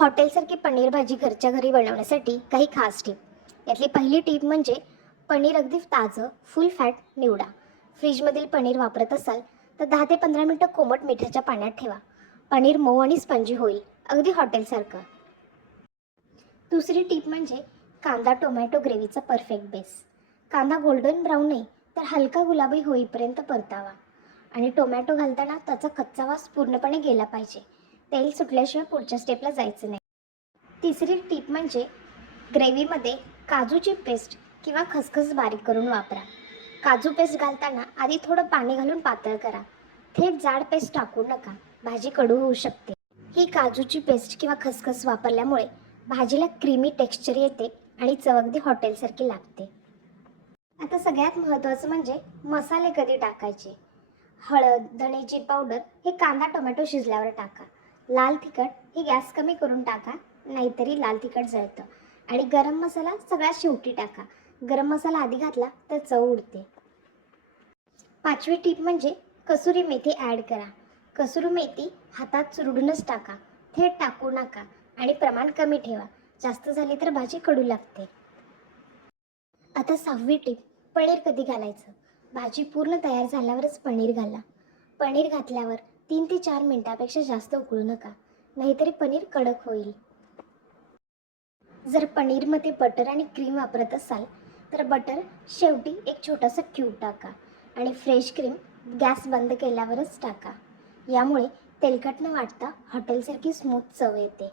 हॉटेलसारखी पनीर भाजी घरच्या घरी बनवण्यासाठी काही खास टीप। यातली पहिली टीप म्हणजे पनीर अगदी ताजं फुल फॅट निवडा। फ्रीजमधील पनीर वापरत असाल तर 10 ते 15 मिनिटं कोमट मिठाच्या पाण्यात ठेवा। पनीर मऊ आणि स्पंजी होईल, अगदी हॉटेलसारखं। दुसरी टीप म्हणजे कांदा टोमॅटो ग्रेव्हीचा परफेक्ट बेस। कांदा गोल्डन ब्राऊन नाही तर हलका गुलाबी होईपर्यंत परतावा आणि टोमॅटो घालताना त्याचा कच्चा वास पूर्णपणे गेला पाहिजे। तेल सुटल्याशिवाय पुढच्या स्टेपला जायचं नाही। तिसरी टीप म्हणजे ग्रेव्हीमध्ये काजूची पेस्ट किंवा खसखस बारीक करून वापरा। काजू पेस्ट घालताना आधी थोडं पाणी घालून पातळ करा। थेट जाड पेस्ट टाकू नका, भाजी कडू होऊ शकते। ही काजूची पेस्ट किंवा खसखस वापरल्यामुळे भाजीला क्रीमी टेक्स्चर येते आणि चव अगदी हॉटेलसारखी लागते। आता सगळ्यात महत्त्वाचं म्हणजे मसाले कधी टाकायचे। हळद, धण्याची पावडर हे कांदा टोमॅटो शिजल्यावर टाका। लाल तिखट हे गॅस कमी करून टाका, नाहीतरी लाल तिखट जळतं। आणि गरम मसाला सगळ्यात शेवटी टाका। गरम मसाला आधी घातला तर चव उडते। पाचवी टीप म्हणजे कसुरी मेथी ॲड करा। कसुरी मेथी हातात चुरडूनच टाका, थेट टाकू नका आणि प्रमाण कमी ठेवा। जास्त झाली तर भाजी कडू लागते। आता 6वी टीप, पनीर कधी घालायचं। भाजी पूर्ण तयार झाल्यावरच पनीर घाला। पनीर घातल्यावर 3 ते 4 मिनिटापेक्षा जास्त उकळू नका, नाहीतरी पनीर कडक होईल। जर पनीरमध्ये बटर आणि क्रीम वापरत असाल तर बटर शेवटी एक छोटासा क्यूब टाका आणि फ्रेश क्रीम गॅस बंद केल्यावरच टाका। यामुळे तेलकट न वाटता हॉटेलसारखी स्मूथ चव येते।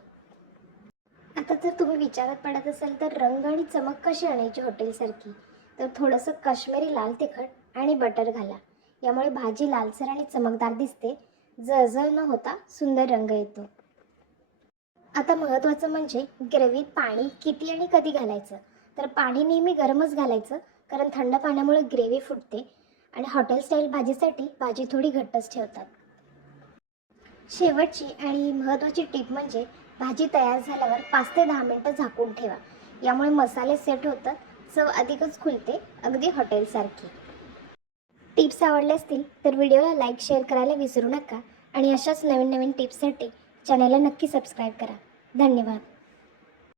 आता जर तुम्ही विचारात पडत असाल तर रंग आणि चमक कशी आणायची हॉटेलसारखी, तर थोडंसं काश्मीरी लाल तिखट आणि बटर घाला। यामुळे भाजी लालसर आणि चमकदार दिसते, जळजळ न होता सुंदर रंग येतो। आता महत्त्वाचं म्हणजे ग्रेव्हीत पाणी किती आणि कधी घालायचं। तर पाणी नेहमी गरमच घालायचं, कारण थंड पाण्यामुळे ग्रेव्ही फुटते आणि हॉटेल स्टाईल भाजीसाठी भाजी थोडी घट्टच ठेवतात। शेवटची आणि महत्त्वाची टीप म्हणजे भाजी तयार झाल्यावर 5 ते 10 मिनिटं झाकून ठेवा। यामुळे मसाले सेट होतात, चव अधिकच खुलते, अगदी हॉटेलसारखी। टिप्स आवडल्या असतील तर व्हिडिओला लाईक शेअर करायला विसरू नका आणि अशाच नवीन नवीन टिप्ससाठी चॅनलला नक्की सबस्क्राईब करा। धन्यवाद।